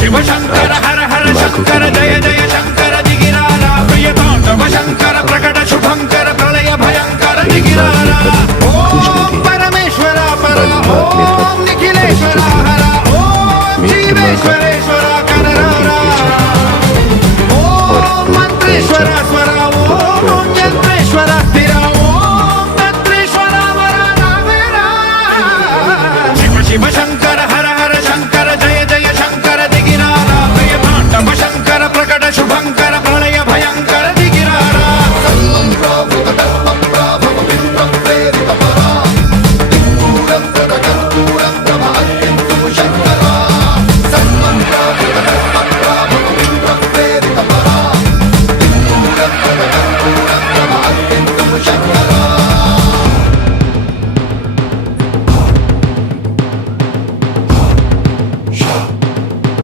शिव शंकर हर हर शंकर जय जय शंकर दिगिरारा प्रिय तांडव शंकर प्रकट शुभंकर प्रलय भयंकर दिगिरारा ओम परमेश्वरा परा